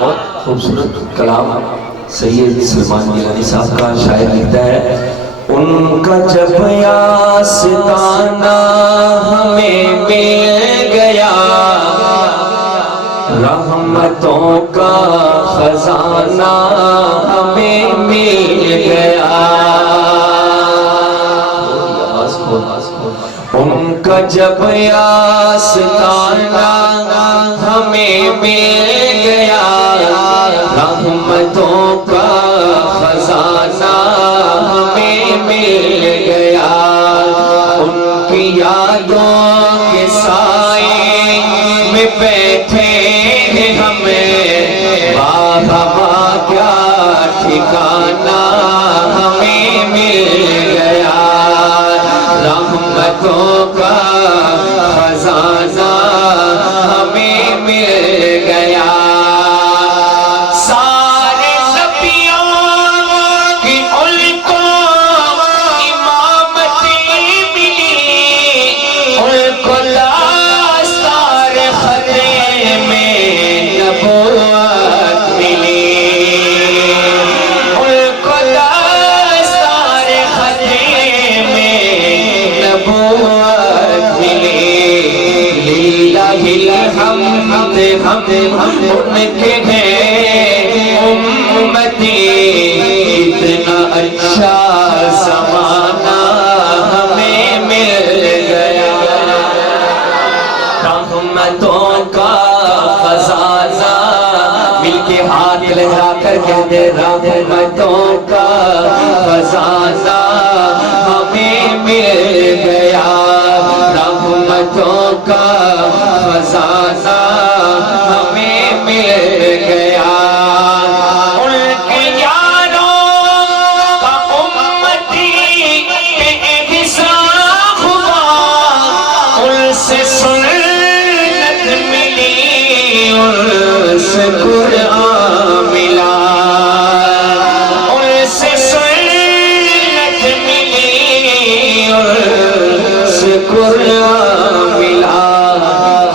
بہت خوبصورت کلام سید سلمان گیلانی صاحب کا شاعر لکھتا ہے، ان کا جب آستانہ ہمیں مل گیا، رحمتوں کا خزانہ ہمیں مل گیا، ان کا جب آستانہ ہمیں مل گیا، رحمتوں کا خزانہ ہمیں مل گیا، ان کی یادوں کے سائے میں بیٹھے ہیں ہمیں، باہما کیا ٹھکانہ ہمیں مل گیا، رحمتوں کا خزانہ ہمیں مل گیا، سارے نبیوں کی ان کو امامتی ملی، ان کو داستار خطے میں نبوت ملی، ان کو داستار خطے میں نبوت ملی، للہ الحمد ہم ان کے ہیں امتی، اتنا اچھا زمانہ ہمیں مل گیا، رحمتوں کا خزانہ، مل کے ہاتھ لہرا کر کہتے رحمتوں کا خزانہ ہمیں مل گیا، رحمتوں کا خزانہ ہمیں مل گیا، ان کے یاروں کا امتی پہ احسان ہوا، ان سے سنت ملی، ان سے قرآن ملا، ان سے سنت ملی، ان سے قرآن ملا،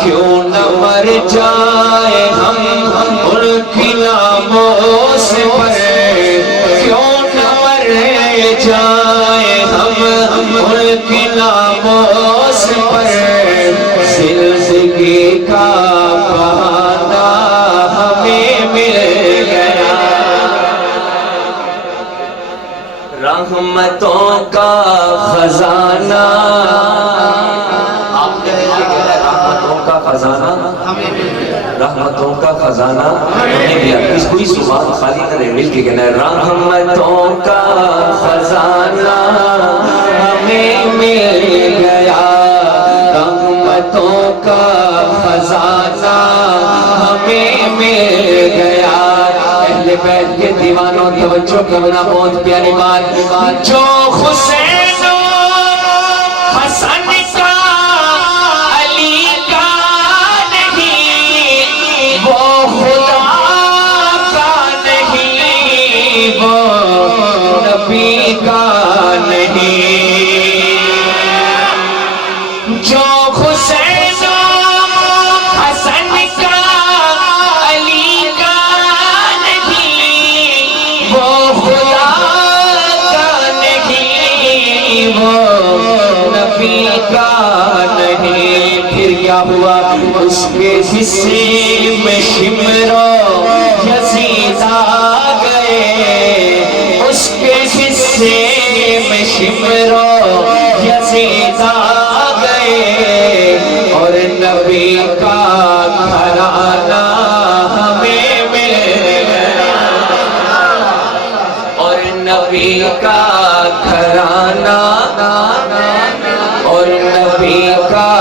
کیوں نہ مر جائے ہم ان کی ناموں سے پر، کیوں نہ مر جائے ہم ان کی ناموں سے پر، زندگی کا بہانہ ہمیں مل گیا، رحمتوں کا خزانہ، آپ کہہ رہے رحمتوں کا خزانہ، رحمتوں کا خزانہ ہمیں ملا، اس کوئی زبان خالی کرے، مل کے کہنا ہے رحمتوں کا خزانہ ہمیں مل گیا، رحمتوں کا خزانہ ہمیں مل گیا، اہل بیت کے دیوانوں توجہ کرنا، بہت پیاری بات، جو حسین و حسن کا علی کا نہیں، وہ خدا کا نہیں، وہ نبی کا نہیں، جو حسین و حسن کا علی کا نہیں، وہ خدا کا نہیں، وہ نبی کا نہیں، پھر کیا ہوا، اس کے حصے میں شمر و یزید آ گئے، اس کے حصے میں شمر و یزید آ گئے، اور نبی کا گھرانہ ہمیں مل گیا، اور نبی کا گھرانہ، اور نبی کا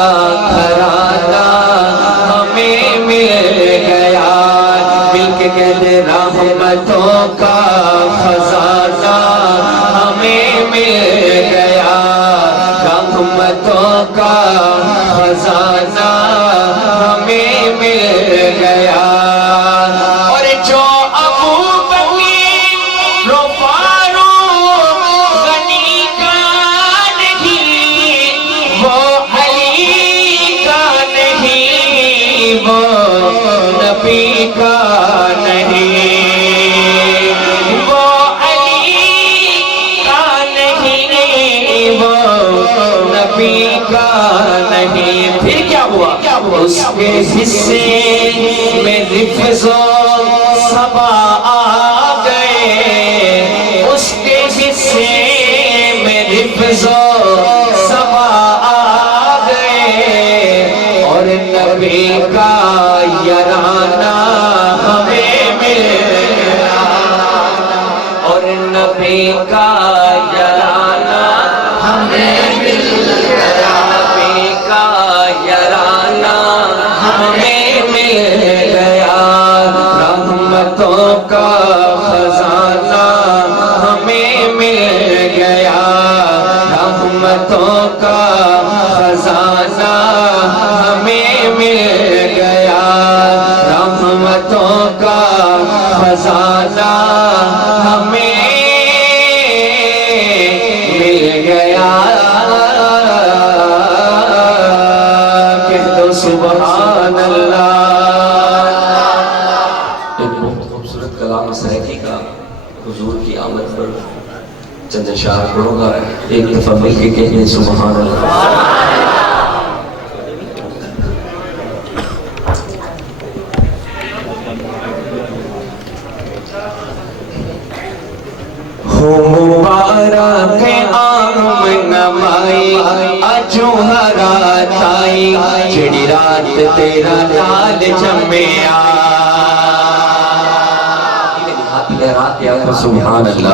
گھرانہ ہمیں مل گیا، مل کے کہتے رحمتوں کا خزانہ ہمیں مل گیا، رحمتوں کا خزانہ ہمیں مل گیا، اور جو ابو بکر و فاروق غنی کا نہیں، وہ علی کا نہیں، وہ نبی کا نہیں، اس کے حصے میں رفظ و صبا آ گئے، اس کے حصے میں رفظ و صبا آ گئے، اور نبی کا یارانہ ہمیں مل گیا، اور نبی کا یارانہ ہمیں مل گیا، نبی کا یارانہ ہمیں مل گیا، رحمتوں کا خزانہ ہمیں مل گیا، رحمتوں کا خزانہ ہمیں مل گیا، رحمتوں کا خزانہ ہمیں مل گیا، کہہ دو سبحان اللہ۔ ایک بہت خوبصورت کلام سعدی کا حضور کی آمد پر چند اشعار پڑھوں گا، ایک دفعہ مل کے کہنے سبحان اللہ۔ مبارک آم نمائی اجوہرات آئی، جڑی رات تیرا لال جمعیا، سبحان اللہ۔